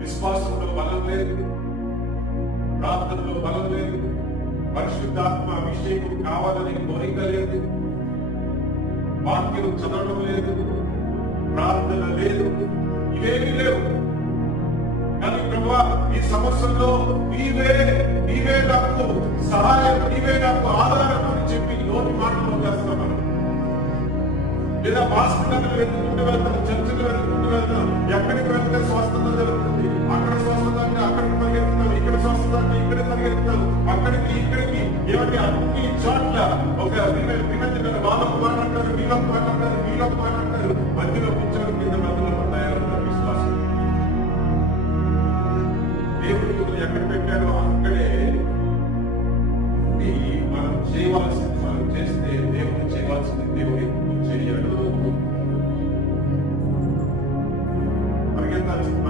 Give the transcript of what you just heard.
విశ్వాసంలో బలం లేదు, ప్రార్థనలో బలం లేదు, పరిశుద్ధాత్మ అభిషేకం కావాలని కోరిక లేదు, వాక్యం చదవడం లేదు, ప్రార్థన లేదు, ఇవేమీ లేవు. కానీ ప్రభువా, ఈ సమస్యల్లో నీవే నాకు సహాయం, నీవే నాకు ఆధారం అని చెప్పి నోటి మాటలు చేస్తున్నాం. లేదా హాస్పిటల్కి వెళ్తుంటే వెళ్తాను, చర్చకు వెళ్తుంటే వెళ్తాను, ఎక్కడికి వెళ్తే స్వస్థత జరుగుతుంది, అక్కడ స్వస్థత అంటే అక్కడికి పరిగెత్తుతాను, ఇక్కడ స్వస్థత అంటే ఇక్కడ పరిగెత్తుతాను, అక్కడికి ఇక్కడికి ఏమంటే అన్ని చోట్ల ఒక వినండి